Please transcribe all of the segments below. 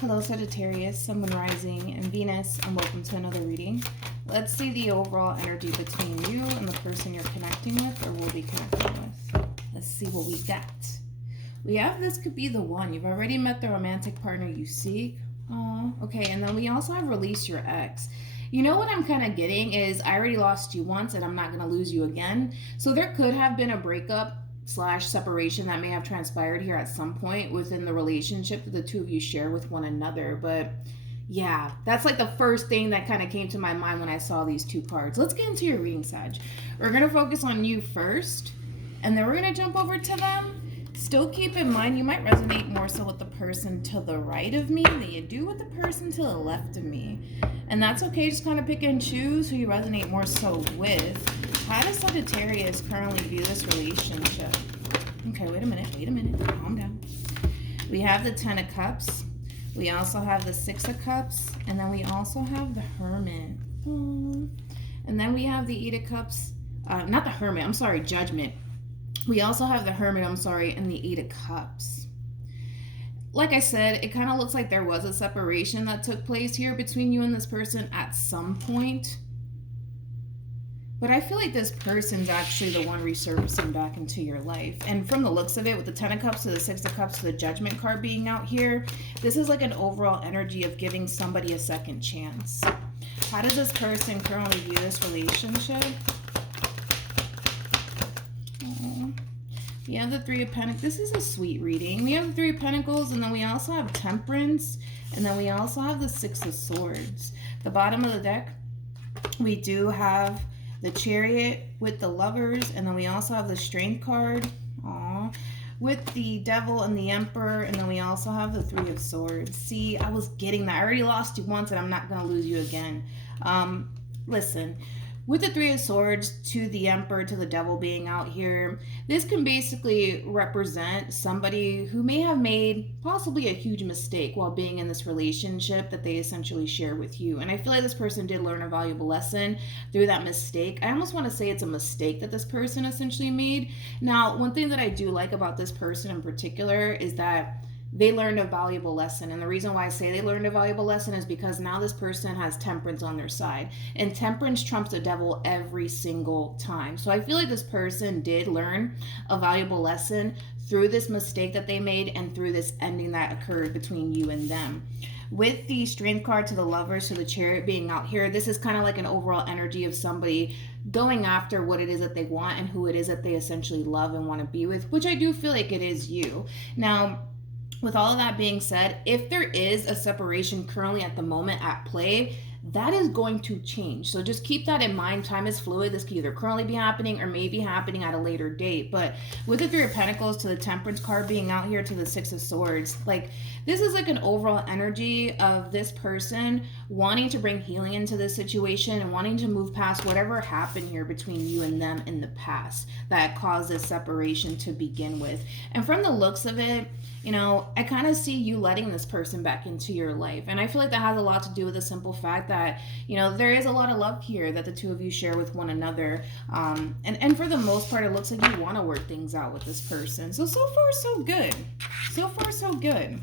Hello Sagittarius, Sun, Moon, Rising, and Venus, and welcome to another reading. Let's see the overall energy between you and the person you're connecting with or will be connecting with. Let's see what we got. We have this could be the one. You've already met the romantic partner you seek. Okay, and then we also have release your ex. You know what I'm kind of getting is I already lost you once and I'm not going to lose you again. So there could have been a breakup / separation that may have transpired here at some point within the relationship that the two of you share with one another. But yeah, that's like the first thing that kind of came to my mind when I saw these two cards. Let's get into your reading, Sag. We're going to focus on you first, and then we're going to jump over to them. Still keep in mind, you might resonate more so with the person to the right of me than you do with the person to the left of me. And that's okay, just kind of pick and choose who you resonate more so with. How does Sagittarius currently view this relationship? Okay, wait a minute, calm down. We have the 10 of Cups. We also have the 6 of Cups. And then we also have the Hermit. And then we have the 8 of Cups. Not the Hermit, I'm sorry, Judgment. We also have the Hermit, and the 8 of Cups. Like I said, it kind of looks like there was a separation that took place here between you and this person at some point. But I feel like this person's actually the one resurfacing back into your life. And from the looks of it, with the 10 of Cups to the 6 of Cups to the Judgment card being out here, this is like an overall energy of giving somebody a second chance. How does this person currently view this relationship? We have the 3 of Pentacles. This is a sweet reading. We have the 3 of Pentacles, and then we also have Temperance, and then we also have the 6 of Swords. The bottom of the deck, we do have the Chariot with the Lovers, and then we also have the Strength card with the Devil and the Emperor, and then we also have the 3 of Swords. See, I was getting that. I already lost you once, and I'm not going to lose you again. Listen. With the 3 of Swords to the Emperor to the Devil being out here, this can basically represent somebody who may have made possibly a huge mistake while being in this relationship that they essentially share with you. And I feel like this person did learn a valuable lesson through that mistake. I almost want to say it's a mistake that this person essentially made. Now, one thing that I do like about this person in particular is that they learned a valuable lesson. And the reason why I say they learned a valuable lesson is because now this person has Temperance on their side. And Temperance trumps the Devil every single time. So I feel like this person did learn a valuable lesson through this mistake that they made and through this ending that occurred between you and them. With the Strength card to the Lovers to the Chariot being out here, this is kind of like an overall energy of somebody going after what it is that they want and who it is that they essentially love and want to be with, which I do feel like it is you. Now, with all of that being said, if there is a separation currently at the moment at play, that is going to change. So just keep that in mind. Time is fluid. This could either currently be happening or may be happening at a later date. But with the 3 of Pentacles to the Temperance card being out here to the 6 of Swords, like this is like an overall energy of this person wanting to bring healing into this situation and wanting to move past whatever happened here between you and them in the past that caused this separation to begin with. And from the looks of it, you know, I kind of see you letting this person back into your life. And I feel like that has a lot to do with the simple fact that, you know, there is a lot of love here that the two of you share with one another. And for the most part, it looks like you want to work things out with this person. So far, so good. So far, so good.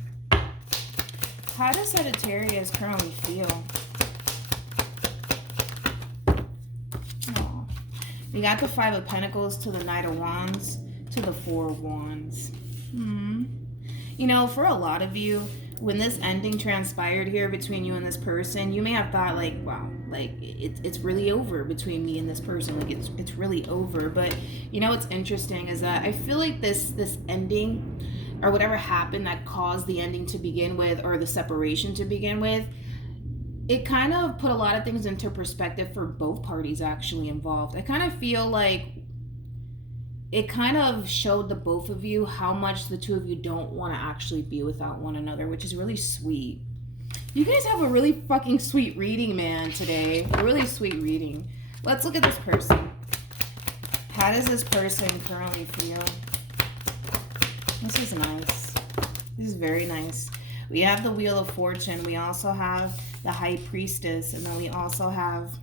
How does Sagittarius currently feel? Oh. We got the 5 of Pentacles to the Knight of Wands to the 4 of Wands. You know, for a lot of you, when this ending transpired here between you and this person, you may have thought like, wow, like it's really over between me and this person. Like it's really over. But you know what's interesting is that I feel like this ending or whatever happened that caused the ending to begin with or the separation to begin with, it kind of put a lot of things into perspective for both parties actually involved. I kind of feel like it kind of showed the both of you how much the two of you don't want to actually be without one another, which is really sweet. You guys have a really fucking sweet reading, man, today. A really sweet reading. Let's look at this person. How does this person currently feel? This is nice. This is very nice. We have the Wheel of Fortune. We also have the High Priestess. And then we also have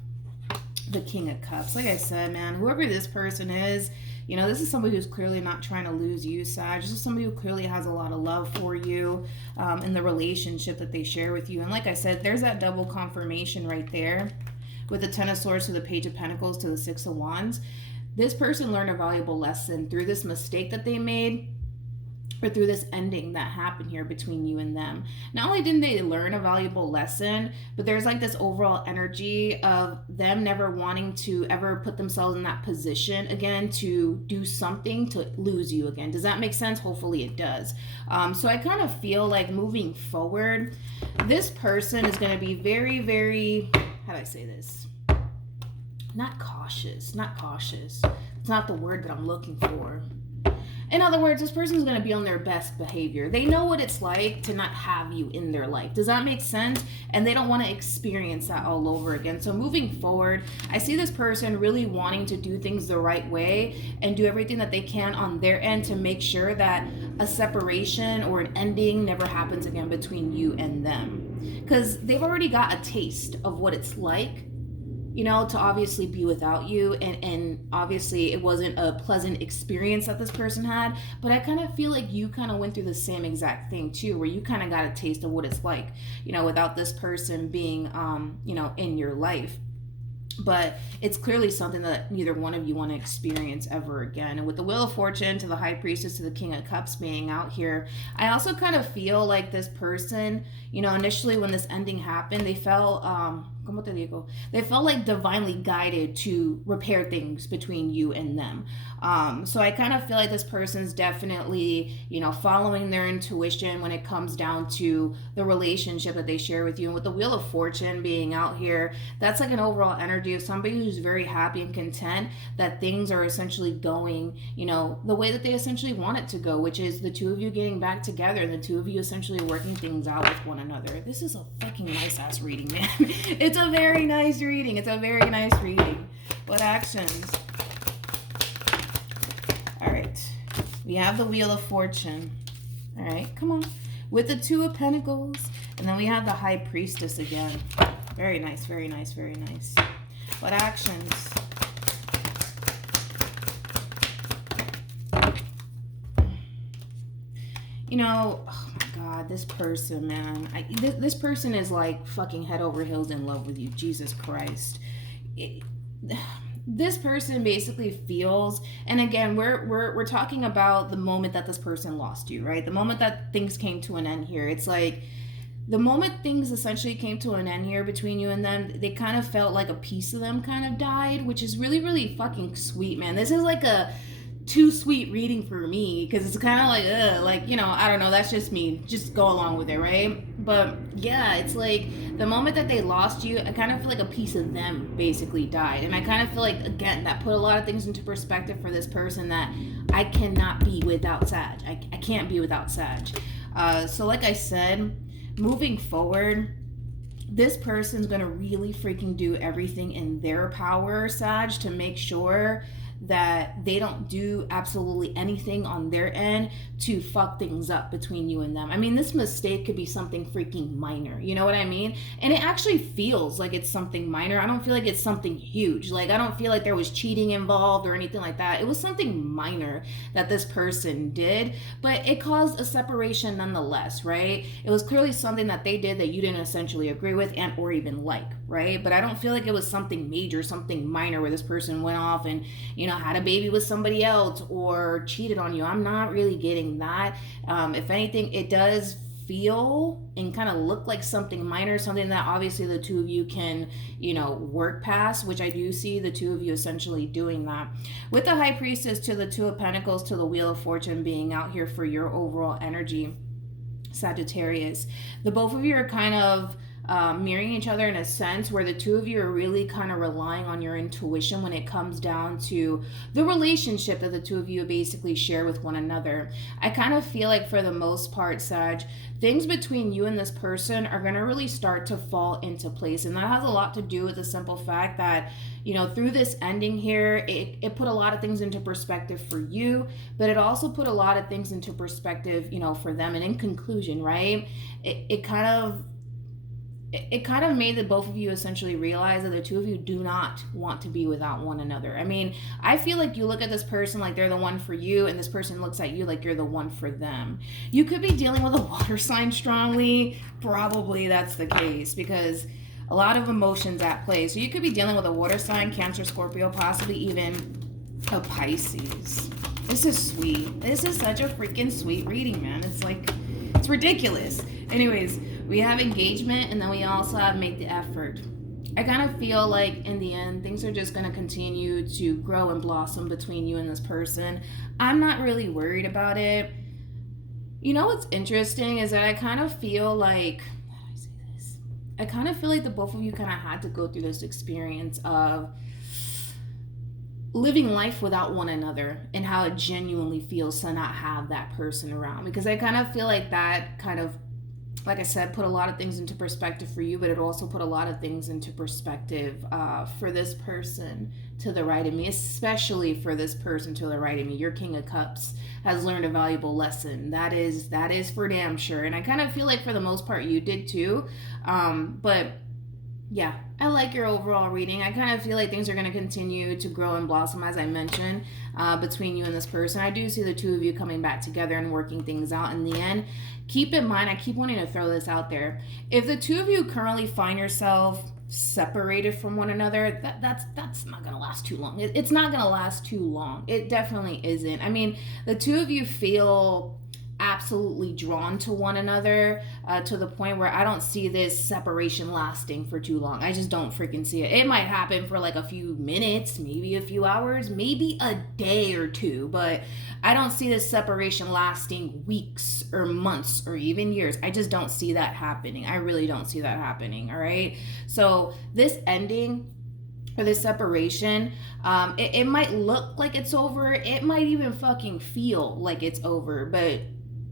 the King of Cups. Like I said, man, whoever this person is, you know, this is somebody who's clearly not trying to lose you, Sag. This is somebody who clearly has a lot of love for you in the relationship that they share with you. And like I said, there's that double confirmation right there with the Ten of Swords to the Page of Pentacles to the Six of Wands. This person learned a valuable lesson through this mistake that they made, or through this ending that happened here between you and them. Not only didn't they learn a valuable lesson, but there's like this overall energy of them never wanting to ever put themselves in that position again to do something to lose you again. Does that make sense? Hopefully it does. So I kind of feel like moving forward, this person is going to be very, very, how do I say this? Not cautious. It's not the word that I'm looking for. In other words, this person is going to be on their best behavior. They know what it's like to not have you in their life. Does that make sense? And they don't want to experience that all over again. So moving forward, I see this person really wanting to do things the right way and do everything that they can on their end to make sure that a separation or an ending never happens again between you and them. Because they've already got a taste of what it's like, you know, to obviously be without you, and obviously it wasn't a pleasant experience that this person had, but I kind of feel like you kind of went through the same exact thing too, where you kind of got a taste of what it's like, you know, without this person being, you know, in your life. But it's clearly something that neither one of you want to experience ever again. And with the Wheel of Fortune to the High Priestess to the King of Cups being out here, I also kind of feel like this person, you know, initially when this ending happened, they felt, ¿cómo te digo? They felt like divinely guided to repair things between you and them. So I kind of feel like this person's definitely, you know, following their intuition when it comes down to the relationship that they share with you. And with the Wheel of Fortune being out here, that's like an overall energy of somebody who's very happy and content that things are essentially going, you know, the way that they essentially want it to go, which is the two of you getting back together and the two of you essentially working things out with one another. This is a fucking nice ass reading, man. It's a very nice reading. What actions? All right. We have the Wheel of Fortune. All right, come on. With the Two of Pentacles. And then we have the High Priestess again. Very nice. What actions? You know, oh my God, this person, man. This person is like fucking head over heels in love with you. Jesus Christ. This person basically feels, and again, we're talking about the moment that this person lost you, right? The moment that things came to an end here. It's like the moment things essentially came to an end here between you and them, they kind of felt like a piece of them kind of died, which is really, really fucking sweet, man. This is like a too sweet reading for me, because it's kind of like, like, you know, I don't know, that's just me, just go along with it, right? But yeah, it's like the moment that they lost you, I kind of feel like a piece of them basically died. And I kind of feel like, again, that put a lot of things into perspective for this person, that I cannot be without Sag. I can't be without Sag. So like I said, moving forward, this person's gonna really freaking do everything in their power, Sag, to make sure that they don't do absolutely anything on their end to fuck things up between you and them. I mean, this mistake could be something freaking minor, you know what I mean? And it actually feels like it's something minor. I don't feel like it's something huge. Like, I don't feel like there was cheating involved or anything like that. It was something minor that this person did, but it caused a separation nonetheless, right? It was clearly something that they did that you didn't essentially agree with and or even like, right? But I don't feel like it was something major, something minor where this person went off and, you know, had a baby with somebody else or cheated on you. I'm not really getting that. If anything, it does feel and kind of look like something minor, something that obviously the two of you can, you know, work past, which I do see the two of you essentially doing that. With the High Priestess to the Two of Pentacles to the Wheel of Fortune being out here for your overall energy, Sagittarius, the both of you are kind of mirroring each other in a sense where the two of you are really kind of relying on your intuition when it comes down to the relationship that the two of you basically share with one another. I kind of feel like for the most part, Sag, things between you and this person are going to really start to fall into place. And that has a lot to do with the simple fact that, you know, through this ending here, it put a lot of things into perspective for you, but it also put a lot of things into perspective, you know, for them. And in conclusion, right, it kind of it kind of made the both of you essentially realize that the two of you do not want to be without one another. I mean, I feel like you look at this person like they're the one for you, and this person looks at you like you're the one for them. You could be dealing with a water sign strongly. Probably that's the case, because a lot of emotions at play. So you could be dealing with a water sign, Cancer, Scorpio, possibly even a Pisces. This is sweet. This is such a freaking sweet reading, man. It's like, it's ridiculous. Anyways, we have engagement, and then we also have make the effort. I kind of feel like in the end, things are just going to continue to grow and blossom between you and this person. I'm not really worried about it. You know what's interesting is that I kind of feel like, how do I say this? I kind of feel like the both of you kind of had to go through this experience of living life without one another, and how it genuinely feels to not have that person around. Because I kind of feel like that kind of, like I said, put a lot of things into perspective for you, but it also put a lot of things into perspective for this person to the right of me, especially for this person to the right of me. Your King of Cups has learned a valuable lesson. That is for damn sure. And I kind of feel like for the most part you did too. But yeah, I like your overall reading. I kind of feel like things are going to continue to grow and blossom, as I mentioned, between you and this person. I do see the two of you coming back together and working things out in the end. Keep in mind, I keep wanting to throw this out there. If the two of you currently find yourself separated from one another, that's not going to last too long. It's not going to last too long. It definitely isn't. I mean, the two of you feel absolutely drawn to one another to the point where I don't see this separation lasting for too long. I just don't freaking see it. It might happen for like a few minutes, maybe a few hours, maybe a day or two, but I don't see this separation lasting weeks or months or even years. I just don't see that happening. I really don't see that happening. All right. So this ending, or this separation, it might look like it's over. It might even fucking feel like it's over, but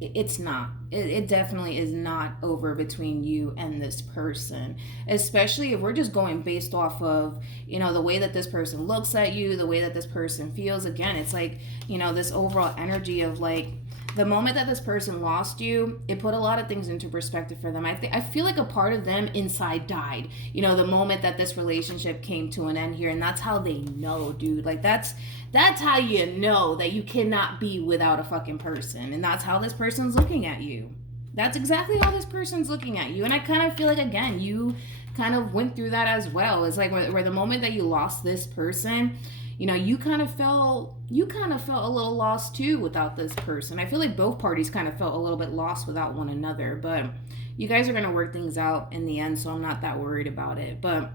it's not. It definitely is not over between you and this person, especially if we're just going based off of, you know, the way that this person looks at you, the way that this person feels. Again, it's like, you know, this overall energy of like, the moment that this person lost you, it put a lot of things into perspective for them. I feel like a part of them inside died, you know, the moment that this relationship came to an end here. And that's how they know, dude. Like that's how you know that you cannot be without a fucking person. And that's how this person's looking at you. That's exactly how this person's looking at you. And I kind of feel like, again, you kind of went through that as well. It's like where the moment that you lost this person, you know, you kind of felt a little lost too without this person. I feel like both parties kind of felt a little bit lost without one another, but you guys are going to work things out in the end, so I'm not that worried about it. But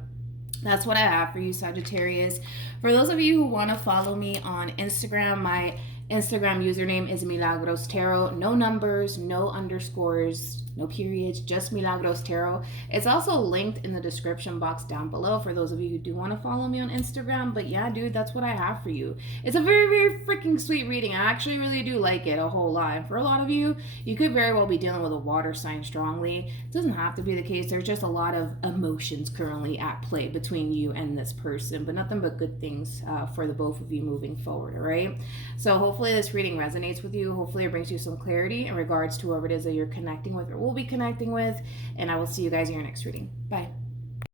that's what I have for you, Sagittarius. For those of you who want to follow me on Instagram, my Instagram username is MilagrosTarot. No numbers, no underscores, no periods, just MilagrosTarot. It's also linked in the description box down below for those of you who do want to follow me on Instagram. But yeah, dude, that's what I have for you. It's a very, very freaking sweet reading. I actually really do like it a whole lot. And for a lot of you, you could very well be dealing with a water sign strongly. It doesn't have to be the case. There's just a lot of emotions currently at play between you and this person, but nothing but good things for the both of you moving forward, all right? So hopefully this reading resonates with you. Hopefully it brings you some clarity in regards to whoever it is that you're connecting with or will be connecting with. And I will see you guys in your next reading. Bye.